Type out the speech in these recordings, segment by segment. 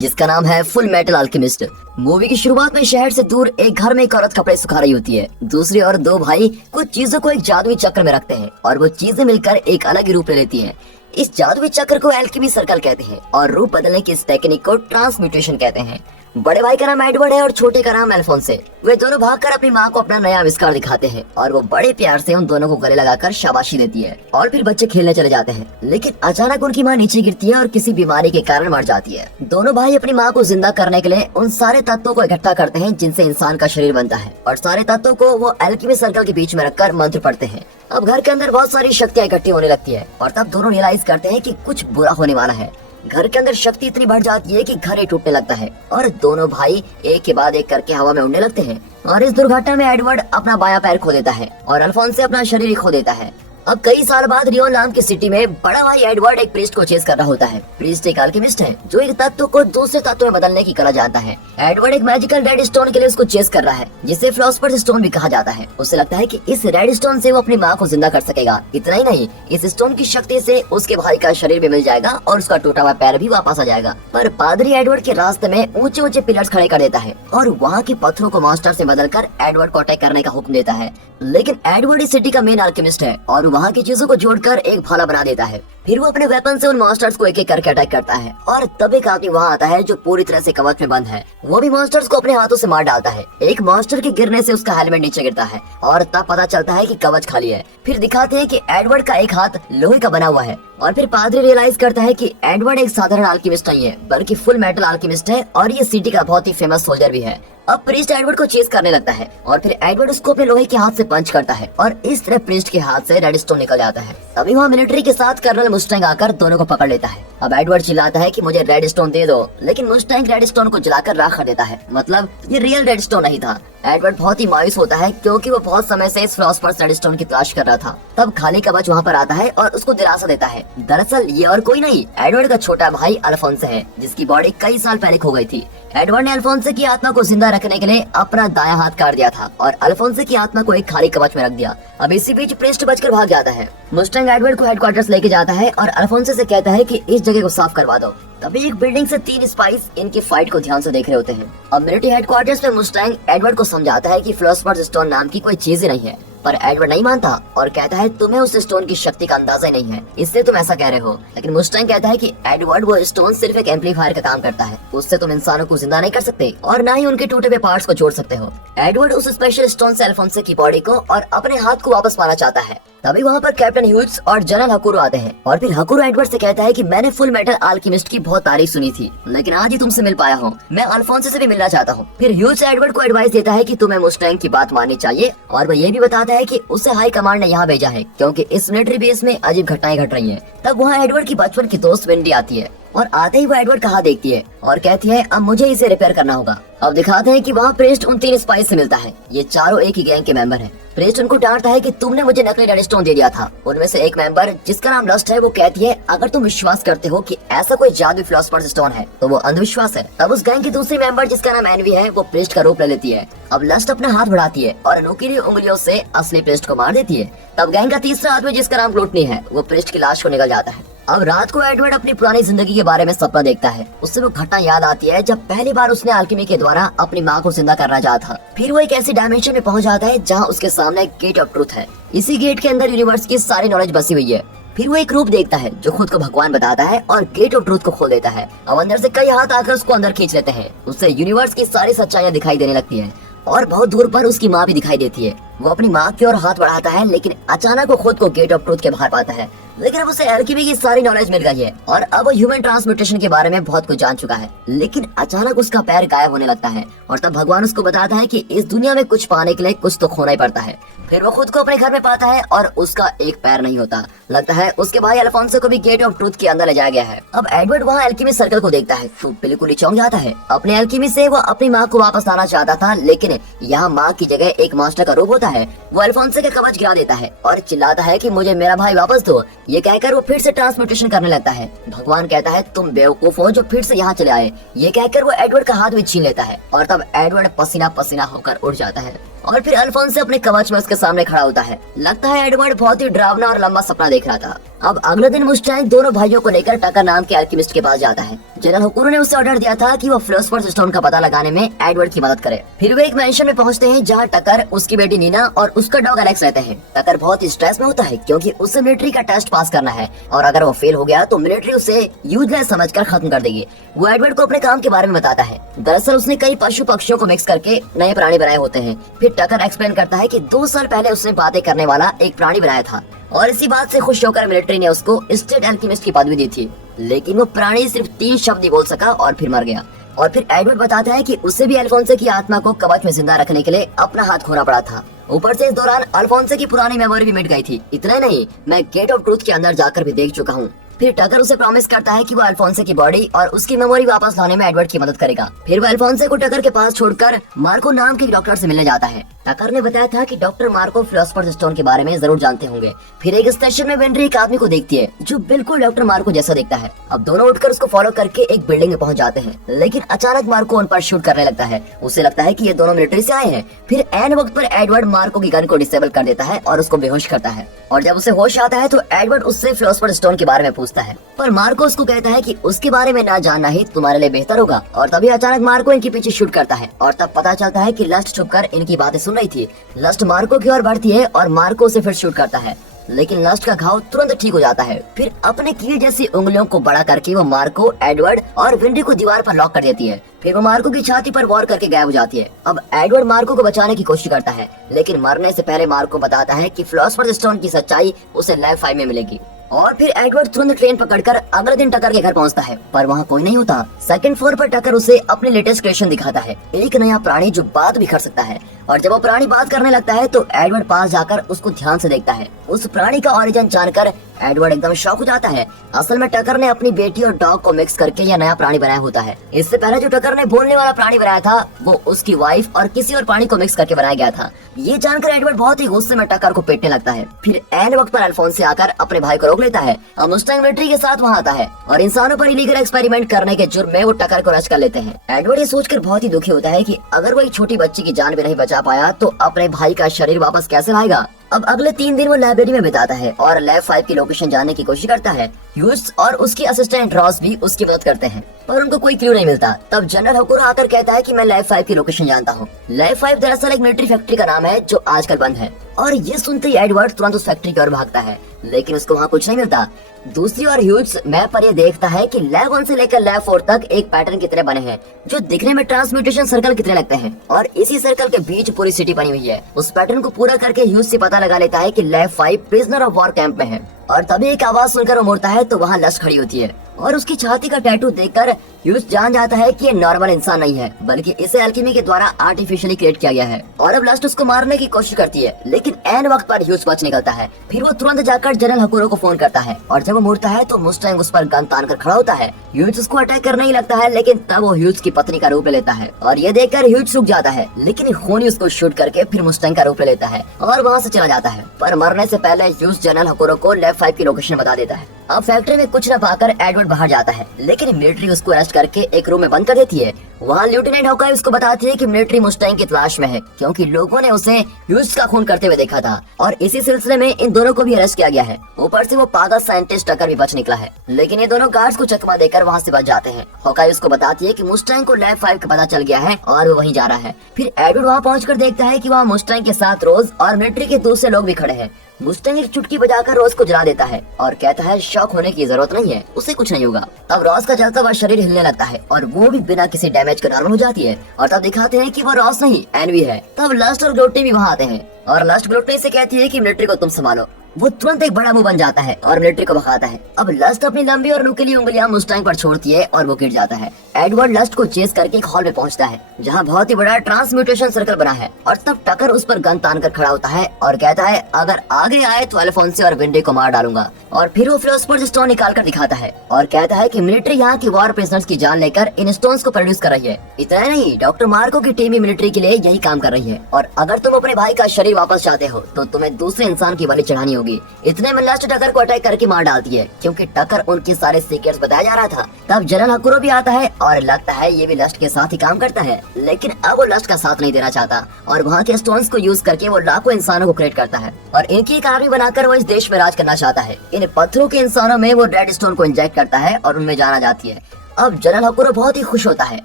जिसका नाम है फुल मेटल अल्केमिस्ट। मूवी की शुरुआत में शहर से दूर एक घर में एक औरत कपड़े सुखा रही होती है। दूसरी ओर दो भाई कुछ चीजों को एक जादुई चक्र में रखते हैं और वो चीजें मिलकर एक अलग ही रूप ले लेती हैं। इस जादुई चक्र को एल्केमी सर्कल कहते हैं और रूप बदलने की इस टेक्निक को ट्रांसम्यूटेशन कहते हैं। बड़े भाई का नाम एडवर्ड है और छोटे का नाम अल्फोंस है। वे दोनों भागकर अपनी माँ को अपना नया आविष्कार दिखाते हैं और वो बड़े प्यार से उन दोनों को गले लगाकर शाबाशी देती है और फिर बच्चे खेलने चले जाते हैं। लेकिन अचानक उनकी माँ नीचे गिरती है और किसी बीमारी के कारण मर जाती है। दोनों भाई अपनी माँ को जिंदा करने के लिए उन सारे तत्वों को इकट्ठा करते हैं जिनसे इंसान का शरीर बनता है और सारे तत्वों को वो एल्केमी सर्कल के बीच में रखकर मंत्र पढ़ते हैं। अब घर के अंदर बहुत सारी शक्तियाँ इकट्ठी होने लगती है और तब दोनों रियलाइज करते हैं कि कुछ बुरा होने वाला है। घर के अंदर शक्ति इतनी बढ़ जाती है कि घर ही टूटने लगता है और दोनों भाई एक के बाद एक करके हवा में उड़ने लगते हैं। और इस दुर्घटना में एडवर्ड अपना बायां पैर खो देता है और अल्फोंस अपना शरीर ही खो देता है। अब कई साल बाद रियोन नाम की सिटी में बड़ा भाई एडवर्ड एक प्रीस्ट को चेस कर रहा होता है। प्रीस्ट एक अल्केमिस्ट है जो एक तत्व को दूसरे तत्व में बदलने की कला जानता है। एडवर्ड एक मैजिकल रेड स्टोन के लिए उसको चेस कर रहा है जिसे फिलोसफर्स स्टोन भी कहा जाता है। उसे लगता है कि इस रेड स्टोन से वो अपनी माँ को जिंदा कर सकेगा। इतना ही नहीं, इस स्टोन की शक्ति से उसके भाई का शरीर भी मिल जाएगा और उसका टूटा हुआ पैर भी वापस आ जाएगा। पर पादरी एडवर्ड के रास्ते में ऊंचे ऊंचे पिलर्स खड़े कर देता है और वहाँ के पत्थरों को मॉन्स्टर से बदलकर एडवर्ड को अटैक करने का हुक्म देता है। लेकिन एडवर्ड इस सिटी का मेन अल्केमिस्ट है और वहाँ की चीजों को जोड़कर एक भाला बना देता है। फिर वो अपने वेपन से उन मॉन्स्टर्स को एक एक करके अटैक करता है और तब एक आदमी वहाँ आता है जो पूरी तरह से कवच में बंद है। वो भी मॉन्स्टर्स को अपने हाथों से मार डालता है। एक मॉन्स्टर के गिरने से उसका हेलमेट नीचे गिरता है और तब पता चलता है कि कवच खाली है। फिर दिखाते हैं कि एडवर्ड का एक हाथ लोहे का बना हुआ है और फिर पादरी रियलाइज करता है कि एडवर्ड एक साधारण अल्केमिस्ट नहीं है बल्कि फुल मेटल अल्केमिस्ट है और ये सिटी का बहुत ही फेमस सोल्जर भी है। अब प्रीस्ट एडवर्ड को चेस करने लगता है और फिर एडवर्ड उसको अपने लोहे के हाथ से पंच करता है और इस तरह प्रीस्ट के हाथ से रेड स्टोन निकल जाता है। तभी वहाँ मिलिट्री के साथ कर्नल मुस्टैंग आकर दोनों को पकड़ लेता है। अब एडवर्ड चिल्लाता है कि मुझे रेड स्टोन दे दो, लेकिन मुस्टैंग रेड स्टोन को जलाकर राख कर देता है। मतलब ये रियल रेड स्टोन नहीं था। एडवर्ड बहुत ही मायूस होता है क्योंकि वो बहुत समय से इस फिलोसफर्स रेड स्टोन की तलाश कर रहा था। तब खाली कवच वहाँ पर आता है और उसको दिलासा देता है। दरअसल ये और कोई नहीं, एडवर्ड का छोटा भाई अल्फोंस है जिसकी बॉडी कई साल पहले खो गई थी। एडवर्ड ने अल्फोंस की आत्मा को जिंदा रखने के लिए अपना दायां हाथ काट दिया था और अल्फोंस की आत्मा को एक खाली कवच में रख दिया। अब इसी बीच प्रीस्ट बचकर भाग जाता है। मुस्टैंग एडवर्ड को हेडक्वार्टर्स लेके जाता है और अल्फोंस से कहता है कि इस जगह को साफ करवा दो। तभी एक बिल्डिंग से 3 स्पाइस इनकी फाइट को ध्यान से देख रहे होते हैं। अब मिलिट्री हेडक्वार्टर्स में मुस्टैंग एडवर्ड को समझाता है कि फिलोसफर्स स्टोन नाम की कोई चीज ही नहीं है, पर एडवर्ड नहीं मानता और कहता है तुम्हें उस स्टोन की शक्ति का अंदाजा ही नहीं है, इसलिए तुम ऐसा कह रहे हो। लेकिन मुस्टैंग कहता है कि एडवर्ड वो स्टोन सिर्फ एक एम्पलीफायर का काम करता है, उससे तुम इंसानों को जिंदा नहीं कर सकते और न ही उनके टूटे हुए पार्ट्स को जोड़ सकते हो। एडवर्ड उस स्पेशल स्टोन से अल्फोंस की बॉडी को और अपने हाथ को वापस पाना चाहता है। तभी वहाँ पर कैप्टन ह्यूज और जनरल हकुरो आते हैं और फिर हकुरो एडवर्ड से कहता है कि मैंने फुल मेटल अल्केमिस्ट की बहुत तारीफ सुनी थी, लेकिन आज ही तुमसे मिल पाया हूँ। मैं अल्फोंस से भी मिलना चाहता हूँ। फिर ह्यूज एडवर्ड को एडवाइस देता है कि तुम्हें मुस्टैंग की बात माननी चाहिए और वह ये भी बताता है कि उसे हाई कमांड ने यहाँ भेजा है क्योंकि इस मिलिट्री बेस में अजीब घटनाएं घट रही हैं। तब वहाँ एडवर्ड की बचपन की दोस्त विंडी आती है और आते ही वो एडवर्ड कहाँ देखती है और कहती है अब मुझे इसे रिपेयर करना होगा। अब दिखाते हैं कि वहाँ प्रीस्ट उन 3 स्पाइस से मिलता है। ये चारों एक ही गैंग के मेंबर हैं। प्रीस्ट उनको डांटता है कि तुमने मुझे नकली रेड स्टोन दे दिया था। उनमें से एक मेंबर जिसका नाम लस्ट है वो कहती है अगर तुम विश्वास करते हो कि ऐसा कोई जादुई फिलोसफर्स स्टोन है तो वो अंधविश्वास है। तब उस गैंग की दूसरी मेंबर जिसका नाम एनवी है वो प्रीस्ट का रूप ले लेती है। अब लस्ट अपना हाथ बढ़ाती है और नुकीली उंगलियों से असली प्रीस्ट को मार देती है। तब गैंग का तीसरा आदमी जिसका नाम ग्लूटनी है वो प्रीस्ट की लाश को निकल जाता है। अब रात को एडवर्ड अपनी पुरानी जिंदगी के बारे में सपना देखता है। उससे वो घटना याद आती है जब पहली बार उसने अल्केमी के द्वारा अपनी माँ को जिंदा करना चाहा था। फिर वो एक ऐसी डायमेंशन में पहुंच जाता है जहाँ उसके सामने गेट ऑफ ट्रूथ है। इसी गेट के अंदर यूनिवर्स की सारी नॉलेज बसी हुई है। फिर वो एक रूप देखता है जो खुद को भगवान बताता है और गेट ऑफ ट्रूथ को खोल देता है। अब अंदर से कई हाथ आकर उसको अंदर खींच लेते हैं। उससे यूनिवर्स की सारी सच्चाइयाँ दिखाई देने लगती है और बहुत दूर पर उसकी माँ भी दिखाई देती है। वो अपनी माँ की ओर हाथ बढ़ाता है लेकिन अचानक वो खुद को गेट ऑफ ट्रूथ के बाहर पाता है। लेकिन अब उसे एल्केमी की सारी नॉलेज मिल गई है और अब वो ह्यूमन ट्रांसम्यूटेशन के बारे में बहुत कुछ जान चुका है। लेकिन अचानक उसका पैर गायब होने लगता है और तब भगवान उसको बताता है कि इस दुनिया में कुछ पाने के लिए कुछ तो खोना ही पड़ता है। फिर वो खुद को अपने घर में पाता है और उसका एक पैर नहीं होता। लगता है उसके भाई अल्फोंस को भी गेट ऑफ ट्रूथ के अंदर ले जाया गया है। अब एडवर्ड वहाँ एल्केमी सर्कल को देखता है तो बिल्कुल ही चौंक जाता है। अपने एल्केमी से वो अपनी माँ को वापस लाना चाहता था, लेकिन यहाँ माँ की जगह एक मास्टर का रूप होता है। वो अल्फोंस के कवच गिरा देता है और चिल्लाता है कि मुझे मेरा भाई वापस दो। ये कहकर वो फिर से ट्रांसम्यूटेशन करने लगता है। भगवान कहता है तुम बेवकूफ हो जो फिर से यहाँ चले आए। ये कहकर वो एडवर्ड का हाथ भी छीन लेता है और तब एडवर्ड पसीना पसीना होकर उड़ जाता है और फिर अल्फोंस अपने कवच में उसके सामने खड़ा होता है। लगता है एडवर्ड बहुत ही डरावना और लंबा सपना देख रहा था। अब अगले दिन मुस्टैंग दोनों भाइयों को लेकर टकर नाम के अल्केमिस्ट के पास जाता है। जनरल हुकुरो ने उसे ऑर्डर दिया था कि वो फिलोसोफर्स स्टोन का पता लगाने में एडवर्ड की मदद करे। फिर वे एक मैंशन में पहुंचते हैं जहां टकर, उसकी बेटी नीना और उसका डॉग एलेक्स रहते हैं। टकर बहुत ही स्ट्रेस में होता है क्योंकि उसे मिलिट्री का टेस्ट पास करना है और अगर वो फेल हो गया तो मिलिट्री उसे यूजलेस समझकर खत्म कर देगी। वो एडवर्ड को अपने काम के बारे में बताता है। दरअसल उसने कई पशु पक्षियों को मिक्स करके नए प्राणी बनाए होते हैं। फिर टकर एक्सप्लेन करता है कि 2 साल पहले उसने बातें करने वाला एक प्राणी बनाया था और इसी बात से खुश होकर मिलिट्री ने उसको स्टेट अल्केमिस्ट की पदवी दी थी। लेकिन वो प्राणी सिर्फ 3 शब्द ही बोल सका और फिर मर गया। और फिर एडवर्ड बताता है कि उसे भी अल्फोंसे की आत्मा को कवच में जिंदा रखने के लिए अपना हाथ खोना पड़ा था। ऊपर से इस दौरान अल्फोंसे की पुरानी मेमोरी भी मिट गई थी। इतना नहीं, मैं गेट ऑफ ट्रूथ के अंदर जाकर भी देख चुका हूँ। फिर टकर उसे प्रॉमिस करता है कि वो अल्फोंसे की बॉडी और उसकी मेमोरी वापस लाने में एडवर्ड की मदद करेगा। फिर वो अल्फोंसे को टकर के पास छोड़कर मार्को नाम के डॉक्टर से मिलने जाता है। टकर ने बताया था कि डॉक्टर मार्को फिलोसोफर्स स्टोन के बारे में जरूर जानते होंगे। फिर एक स्टेशन में वेंड्री एक आदमी को देखती है जो बिल्कुल डॉक्टर मार्को जैसा दिखता है। अब दोनों उठकर उसको फॉलो करके एक बिल्डिंग में पहुंच जाते हैं, लेकिन अचानक मार्को उन पर शूट करने लगता है। उसे लगता है कि ये दोनों मिलिट्री से आए हैं। फिर ऐन वक्त पर एडवर्ड मार्को की गन को डिसेबल कर देता है और उसको बेहोश करता है। और जब उसे होश आता है तो एडवर्ड उससे फिलोसोफर्स स्टोन के बारे में पूछता है, पर मार्को उसको कहता है कि उसके बारे में ना जानना ही तुम्हारे लिए बेहतर होगा। और तभी अचानक मार्को इनके पीछे शूट करता है और तब पता चलता है कि लस्ट छुपकर इनकी बातें सुन रही थी। लस्ट मार्को की ओर बढ़ती है और मार्को उसे फिर शूट करता है, लेकिन लस्ट का घाव तुरंत ठीक हो जाता है। फिर अपने कील जैसी उंगलियों को बड़ा करके वो मार्को, एडवर्ड और विंडी को दीवार पर लॉक कर देती है। फिर वो मार्को की छाती पर वॉर करके गायब हो जाती है। अब एडवर्ड मार्को को बचाने की कोशिश करता है, लेकिन मरने से पहले मार्को बताता है कि फिलोसोफर्स स्टोन की सच्चाई उसे लैब 5 में मिलेगी। और फिर एडवर्ड तुरंत ट्रेन पकड़कर अगले दिन टकर के घर पहुंचता है, पर वहाँ कोई नहीं होता। सेकंड फ्लोर पर टकर उसे अपनी लेटेस्ट क्रिएशन दिखाता है, एक नया प्राणी जो बात भी कर सकता है। और जब वो प्राणी बात करने लगता है तो एडवर्ड पास जाकर उसको ध्यान से देखता है। उस प्राणी का ओरिजिन जानकर एडवर्ड एकदम शॉक हो जाता है। असल में टकर ने अपनी बेटी और डॉग को मिक्स करके यह नया प्राणी बनाया होता है। इससे पहले जो टकर ने बोलने वाला प्राणी बनाया था वो उसकी वाइफ और किसी और प्राणी को मिक्स करके बनाया गया था। ये जानकर एडवर्ड बहुत ही गुस्से में टकर को पीटने लगता है। फिर ऐन वक्त पर अल्फोंसे आकर अपने भाई को रोक लेता है। अब मुस्टैंग मिलिट्री के साथ वहाँ आता है और इंसानों पर इलीगल एक्सपेरिमेंट करने के जुर्म में वो टकर को अरेस्ट कर लेते हैं। एडवर्ड ये सोचकर बहुत ही दुखी होता है कि अगर वो एक छोटी बच्ची की जान भी नहीं बचा पाया तो अपने भाई का शरीर वापस कैसे लाएगा। अब अगले 3 दिन वो लाइब्रेरी में बिताता है और लैब 5 की लोकेशन जानने की कोशिश करता है। ह्यूज और उसकी असिस्टेंट रॉस भी उसकी मदद करते हैं, पर उनको कोई क्लू नहीं मिलता। तब जनरल हुकुरो आकर कहता है कि मैं लैब 5 की लोकेशन जानता हूँ। लैब 5 दरअसल एक मिलिट्री फैक्ट्री का नाम है जो आजकल बंद है। और ये सुनते ही एडवर्ड तुरंत उस फैक्ट्री की ओर भागता है, लेकिन उसको वहाँ कुछ नहीं मिलता। दूसरी ओर ह्यूज मैप पर ये देखता है कि लैब 1 से लेकर लैब 4 तक एक पैटर्न की तरह बने हैं जो दिखने में ट्रांसम्यूटेशन सर्कल की तरह लगते हैं और इसी सर्कल के बीच पूरी सिटी बनी हुई है। उस पैटर्न को पूरा करके ह्यूज से पता लगा लेता है कि lab 5 prisoner of war camp में है। और तभी एक आवाज सुनकर वो मुड़ता है तो वहाँ लस्ट खड़ी होती है और उसकी छाती का टैटू देखकर ह्यूज जान जाता है कि ये नॉर्मल इंसान नहीं है, बल्कि इसे अल्केमी के द्वारा आर्टिफिशियली क्रिएट किया गया है। और अब लस्ट उसको मारने की कोशिश करती है, लेकिन ऐन वक्त पर ह्यूज बच निकलता है। फिर वो तुरंत जाकर जनरल हुकुरो को फोन करता है और जब वो मुड़ता है तो मुस्टैंग उस पर गन तान कर खड़ा होता है। ह्यूज उसको अटैक करने ही लगता है, लेकिन तब वो ह्यूज की पत्नी का रूप ले लेता है और ये देखकर ह्यूज रुक जाता है, लेकिन खूनी उसको शूट करके फिर मुस्टैंग का रूप ले लेता है और वहाँ से चला जाता है। पर मरने से पहले ह्यूज जनरल हुकुरो को लैब 5 की लोकेशन बता देता है। अब फैक्ट्री में कुछ न पाकर एडवर्ड बाहर जाता है, लेकिन मिलिट्री उसको अरेस्ट करके एक रूम में बंद कर देती है। वहाँ लेफ्टिनेंट हॉकाई उसको बताती है कि मिलिट्री मुस्टैंग की तलाश में है क्योंकि लोगों ने उसे ह्यूज का खून करते हुए देखा था और इसी सिलसिले में इन दोनों को भी अरेस्ट किया गया है। ऊपर से वो पागल साइंटिस्ट टकर भी बच निकला है, लेकिन ये दोनों गार्ड्स को चकमा देकर वहाँ से बच जाते हैं। हॉकाई उसको बताती है कि मुस्टैंग को लैब 5 का पता चल गया है और वो वहीं जा रहा है। फिर एडवर्ड वहाँ पहुँचकर देखता है कि वहाँ मुस्टैंग के साथ रोज और मिलिट्री के दूसरे लोग भी खड़े हैं। मुस्टैंग एक चुटकी बजाकर रोज को जला देता है और कहता है शॉक होने की जरूरत नहीं है, उसे कुछ नहीं होगा। तब रॉस का जलता हुआ शरीर हिलने लगता है और वो भी बिना किसी डैमेज के नॉर्मल हो जाती है। और तब दिखाते हैं कि वो रॉस नहीं एनवी है। तब लस्ट और ग्लोटी भी वहाँ आते हैं और लस्ट ग्लोटी से कहती है कि मिलिट्री को तुम संभालो। वो तुरंत एक बड़ा मुंह बन जाता है और मिलिट्री को भगाता है। अब लस्ट अपनी लंबी और नुकीली उंगलियां मुस्टैंग पर छोड़ती है और वो गिर जाता है। एडवर्ड लस्ट को चेस करके एक हॉल में पहुंचता है जहां बहुत ही बड़ा ट्रांसम्यूटेशन सर्कल बना है और तब टकर उस पर गन तान कर खड़ा होता है और कहता है अगर आगे आए तो अल्फोंसे और विंडी को मार डालूंगा। और फिर वो फिलोसोफर्स स्टोन निकाल कर दिखाता है और कहता है कि मिलिट्री यहाँ की वॉर प्रिजनर्स की जान लेकर इन स्टोन्स को प्रोड्यूस कर रही है। इतना नहीं, डॉक्टर मार्को की टीम भी मिलिट्री के लिए यही काम कर रही है और अगर तुम अपने भाई का शरीर वापस चाहते हो तो तुम्हें दूसरे इंसान की बलि चढ़ानी होगी। इतने में लस्ट टकर को अटैक करके मार डालती है, क्योंकि टकर उनके सारे सीक्रेट्स बताया जा रहा था। तब जनरल हकुरो भी आता है और लगता है ये भी लस्ट के साथ ही काम करता है, लेकिन अब वो लस्ट का साथ नहीं देना चाहता और वहाँ के स्टोन्स को यूज करके वो लाखों इंसानों को क्रिएट करता है और इनकी एक आर्मी बनाकर वो इस देश में राज करना चाहता है। इन पत्थरों के इंसानों में वो रेड स्टोन को इंजेक्ट करता है और उनमें जाना जाती है। अब जनरल हकुरो बहुत ही खुश होता है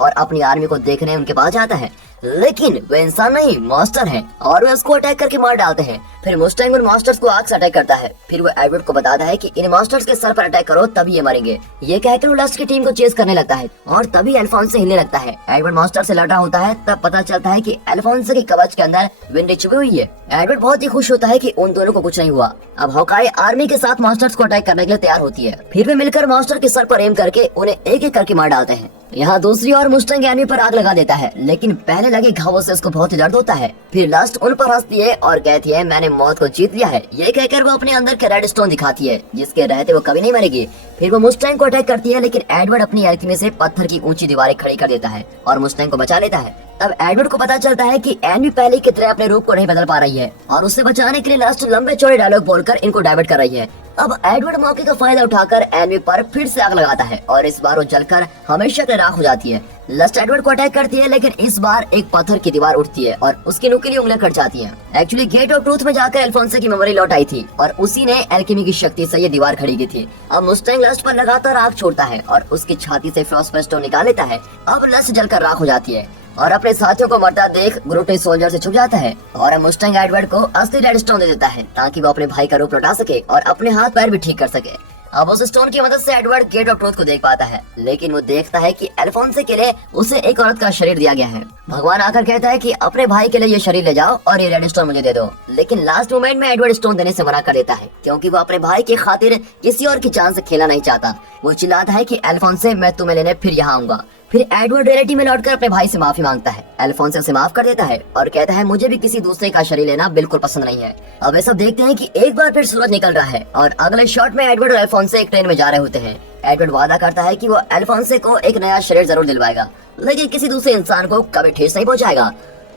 और अपनी आर्मी को देखने उनके पास जाता है, लेकिन वे इंसान नहीं मॉन्स्टर हैं और वे उसको अटैक करके मार डालते हैं। फिर मुस्टैंग उन मॉन्स्टर्स को आग से अटैक करता है। फिर वो एडवर्ड को बताता है कि इन मॉन्स्टर्स के सर पर अटैक करो तभी ये मरेंगे। ये कहकर वो लस्ट की टीम को चेस करने लगता है और तभी अल्फोंसो हिलने लगता है। एडवर्ड मॉन्स्टर से लड़ रहा होता है, तब पता चलता है कि अल्फोंसो के कवच के अंदर विंडी छुपी हुई है। एडवर्ड बहुत ही खुश होता है कि उन दोनों को कुछ नहीं हुआ। अब हॉकाई आर्मी के साथ मॉन्स्टर्स को अटैक करने के लिए तैयार होती है। फिर वे मिलकर मॉन्स्टर के सर पर एम करके उन्हें एक एक करके मार डालते हैं। यहाँ दूसरी ओर मुस्टैंग एनिमी पर आग लगा देता है, लेकिन पहले लगे घावों से उसको बहुत ही दर्द होता है। फिर लास्ट उन पर हंसती है और कहती है मैंने मौत को जीत लिया है। ये कहकर वो अपने अंदर के रेड स्टोन दिखाती है, जिसके रहते वो कभी नहीं मरेगी। फिर वो मुस्टैंग को अटैक करती है, लेकिन एडवर्ड अपनी एल्केमी से पत्थर की ऊंची दीवारें खड़ी कर देता है और मुस्टैंग को बचा लेता है। तब एडवर्ड को पता चलता है कि एनवी पहले की तरह अपने रूप को नहीं बदल पा रही है और उससे बचाने के लिए लास्ट लंबे चौड़े डायलॉग बोलकर इनको डाइवर्ट कर रही है। अब एडवर्ड मौके का फायदा उठाकर एनवी पर फिर से आग लगाता है और इस बार वो जलकर हमेशा के लिए राख हो जाती है। लस्ट एडवर्ड को अटैक करती है, लेकिन इस बार एक पत्थर की दीवार उठती है और उसकी नुकीली उंगलियां कट जाती हैं। एक्चुअली गेट ऑफ ट्रूथ में जाकर अल्फोंसो की मेमोरी लौट आई थी और उसी ने एल्केमी की शक्ति से ये दीवार खड़ी की थी। अब मुस्टैंग लस्ट पर लगातार आग छोड़ता है और उसकी छाती से फिलॉसफर स्टोन निकाल लेता है। अब लस्ट जलकर राख हो जाती है और अपने साथियों को मरता देख ग्रूटे सोल्जर से छुप जाता है और मुस्टैंग एडवर्ड को असली रेड स्टोन दे देता है ताकि वो अपने भाई का रूप लौटा सके और अपने हाथ पैर भी ठीक कर सके। अब उस स्टोन की मदद से एडवर्ड गेट ऑफ ट्रूथ को देख पाता है, लेकिन वो देखता है कि अल्फोंसो के लिए उसे एक औरत का शरीर दिया गया है। भगवान आकर कहता है कि अपने भाई के लिए ये शरीर ले जाओ और ये रेड स्टोन मुझे दे दो, लेकिन लास्ट मोमेंट में एडवर्ड स्टोन देने से मना कर देता है, क्योंकि वो अपने भाई की खातिर किसी और की जान से खेलना नहीं चाहता। वो चिल्लाता है कि अल्फोंसो मैं तुम्हें लेने फिर यहाँ आऊंगा। फिर एडवर्ड रियलिटी में लौटकर अपने भाई से माफी मांगता है। अल्फोंसो उसे माफ कर देता है और कहता है मुझे भी किसी दूसरे का शरीर लेना बिल्कुल पसंद नहीं है। अब वे सब देखते हैं कि एक बार फिर सूरज निकल रहा है और अगले शॉट में एडवर्ड और अल्फोंसो एक ट्रेन में जा रहे होते हैं। एडवर्ड वादा करता है कि वो अल्फोंसो को एक नया शरीर जरूर दिलवाएगा, लेकिन किसी दूसरे इंसान को कभी ठेस नहीं पहुंचाएगा।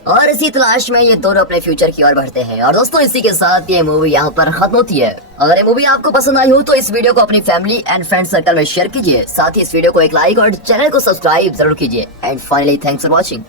और इसी तलाश में ये दोनों अपने फ्यूचर की ओर बढ़ते हैं। और दोस्तों इसी के साथ ये मूवी यहाँ पर खत्म होती है। अगर ये मूवी आपको पसंद आई हो तो इस वीडियो को अपनी फैमिली एंड फ्रेंड सर्कल में शेयर कीजिए। साथ ही इस वीडियो को एक लाइक और चैनल को सब्सक्राइब जरूर कीजिए। And finally thanks for watching.